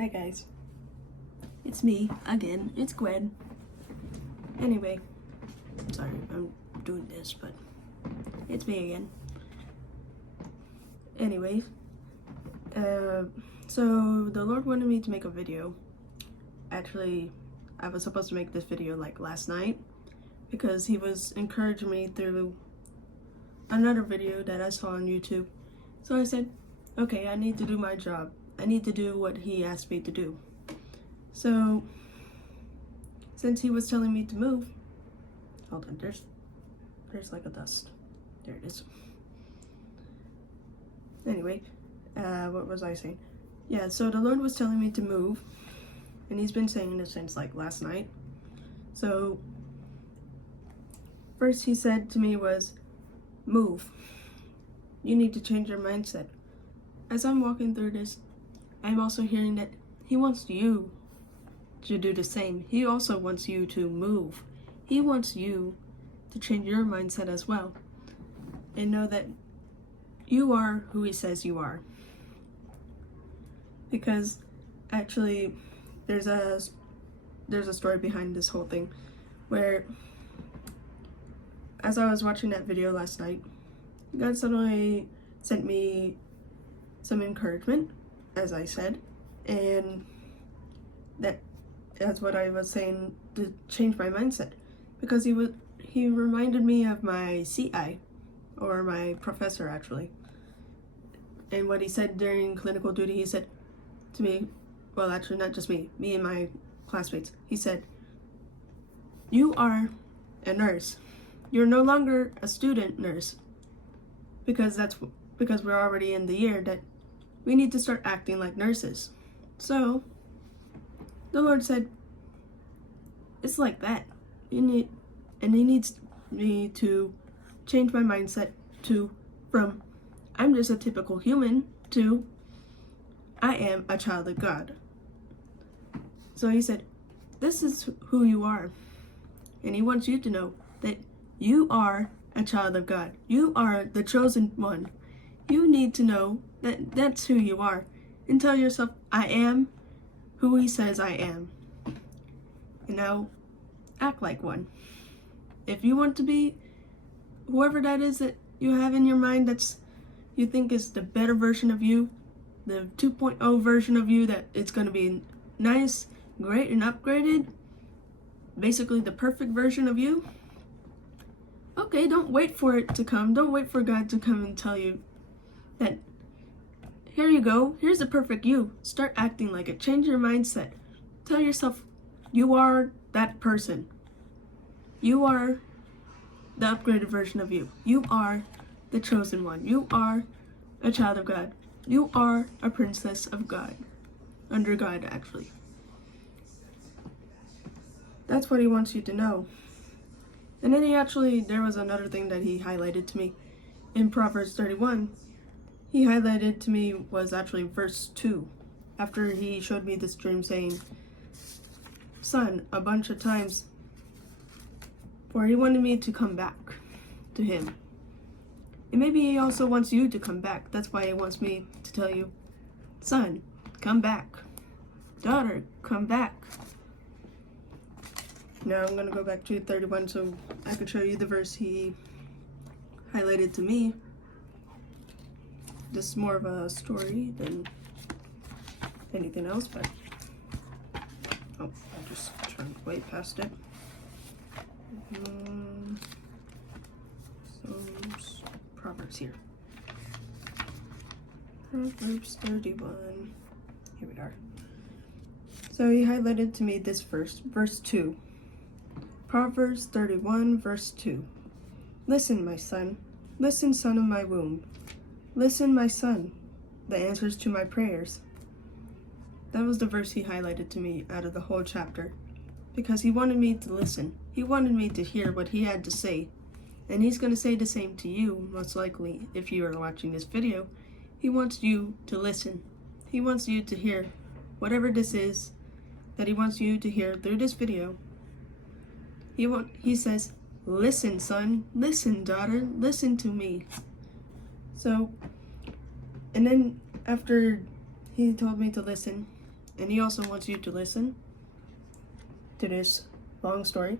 Hi guys, it's me again. It's Gwen. Anyway, sorry I'm doing this, but it's me again. Anyway, so the Lord wanted me to make a video. Actually, I was supposed to make this video like last night because he was encouraging me through another video that I saw on YouTube. So I said, okay, I need to do my job. I need to do what he asked me to do. So, since he was telling me to move, hold on, there's like a dust. There it is. Anyway, what was I saying? Yeah, so the Lord was telling me to move, and he's been saying this since like last night. So, first he said to me was, move. You need to change your mindset. As I'm walking through this, I'm also hearing that he wants you to do the same. He also wants you to move. He wants you to change your mindset as well and know that you are who he says you are. Because actually there's a story behind this whole thing where, as I was watching that video last night, God suddenly sent me some encouragement, as I said, and that's what I was saying, to change my mindset, because he reminded me of my Hiii, or my professor actually, and what he said during clinical duty. He said to me, well, actually not just me and my classmates, he said, you are a nurse. You're no longer a student nurse, because we're already in the year that we need to start acting like nurses. So the Lord said, it's like that. He needs me to change my mindset from I'm just a typical human to I am a child of God. So he said, this is who you are. And he wants you to know that you are a child of God. You are the chosen one. You need to know that that's who you are. And tell yourself, I am who he says I am. And now, act like one. If you want to be whoever that is that you have in your mind that's you think is the better version of you, the 2.0 version of you, that it's going to be nice, great, and upgraded, basically the perfect version of you, okay, don't wait for it to come. Don't wait for God to come and tell you that, here you go, here's the perfect you. Start acting like it. Change your mindset. Tell yourself, you are that person. You are the upgraded version of you. You are the chosen one. You are a child of God. You are a princess of God. Under God, actually. That's what he wants you to know. And then there was another thing that he highlighted to me in Proverbs 31. He highlighted to me was actually verse 2. After he showed me this dream saying, son, a bunch of times, for he wanted me to come back to him. And maybe he also wants you to come back. That's why he wants me to tell you, son, come back. Daughter, come back. Now I'm going to go back to 31 so I could show you the verse he highlighted to me. This is more of a story than anything else, but oh, I just turned way past it. So Proverbs here. Proverbs 31. Here we are. So he highlighted to me this verse 2. Proverbs 31, verse 2. Listen, my son. Listen, son of my womb. Listen, my son, the answers to my prayers. That was the verse he highlighted to me out of the whole chapter, because he wanted me to listen. He wanted me to hear what he had to say. And he's going to say the same to you, most likely, if you are watching this video. He wants you to listen. He wants you to hear whatever this is that he wants you to hear through this video. He says, listen, son. Listen, daughter. Listen to me. So, and then after he told me to listen, and he also wants you to listen to this long story.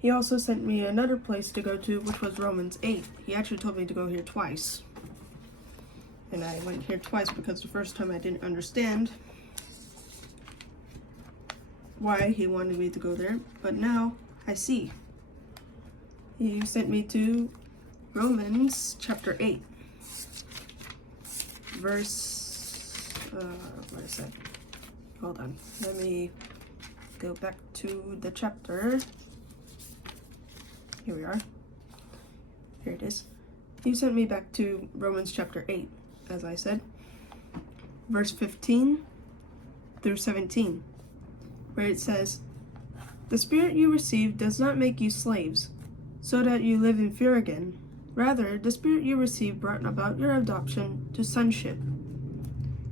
He also sent me another place to go to, which was Romans 8. He actually told me to go here twice. And I went here twice because the first time I didn't understand why he wanted me to go there, but now I see. He sent me to Romans chapter 8, verse, what is that? Hold on, let me go back to the chapter. Here we are. Here it is. He sent me back to Romans chapter 8, as I said, verse 15 through 17, where it says, "The Spirit you received does not make you slaves, so that you live in fear again. Rather, the Spirit you received brought about your adoption to sonship.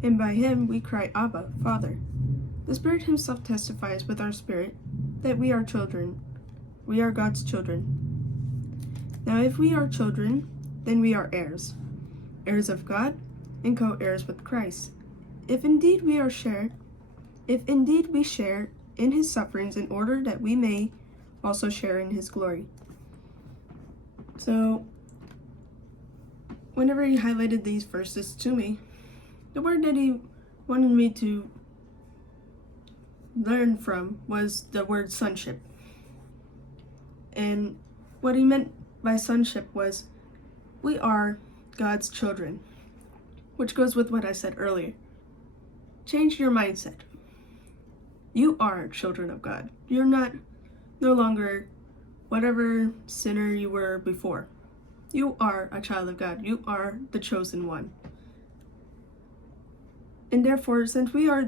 And by him we cry, Abba, Father. The Spirit himself testifies with our spirit that we are children. We are God's children. Now if we are children, then we are heirs, heirs of God and co-heirs with Christ. If indeed we share in his sufferings, in order that we may also share in his glory." So, whenever he highlighted these verses to me, the word that he wanted me to learn from was the word sonship. And what he meant by sonship was, we are God's children, which goes with what I said earlier. Change your mindset. You are children of God. You're no longer whatever sinner you were before. You are a child of God. You are the chosen one. And therefore, since we are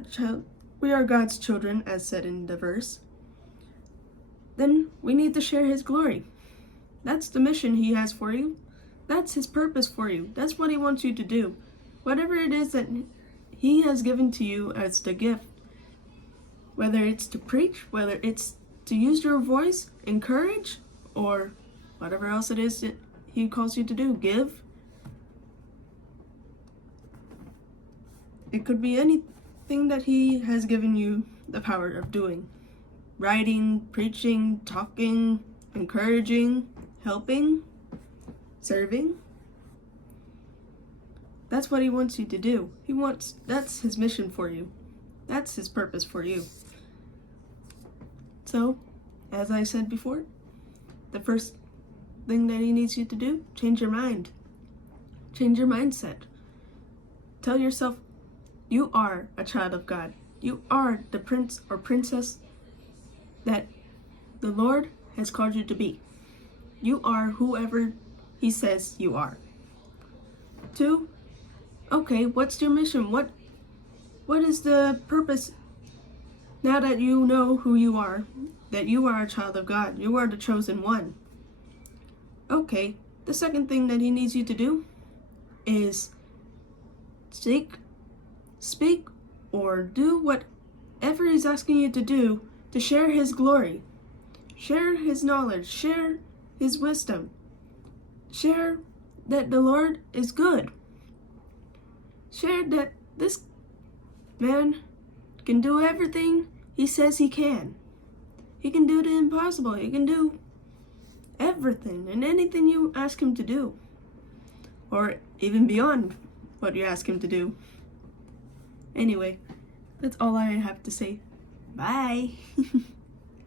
God's children, as said in the verse, then we need to share his glory. That's the mission he has for you. That's his purpose for you. That's what he wants you to do. Whatever it is that he has given to you as the gift, whether it's to preach, whether it's to use your voice, encourage, or whatever else it is that he calls you to do, give. It could be anything that he has given you the power of doing. Writing, preaching, talking, encouraging, helping, serving. That's what he wants you to do. That's his mission for you. That's his purpose for you. So, as I said before, the first thing that he needs you to do, change your mind. Change your mindset. Tell yourself, you are a child of God. You are the prince or princess that the Lord has called you to be. You are whoever he says you are. 2, okay, what's your mission? What is the purpose? Now that you know who you are, that you are a child of God, you are the chosen one. Okay, the second thing that he needs you to do is speak or do whatever he's asking you to do to share his glory. Share his knowledge, share his wisdom. Share that the Lord is good. Share that this man can do everything he says he can. He can do the impossible. He can do everything and anything you ask him to do. Or even beyond what you ask him to do. Anyway, that's all I have to say. Bye.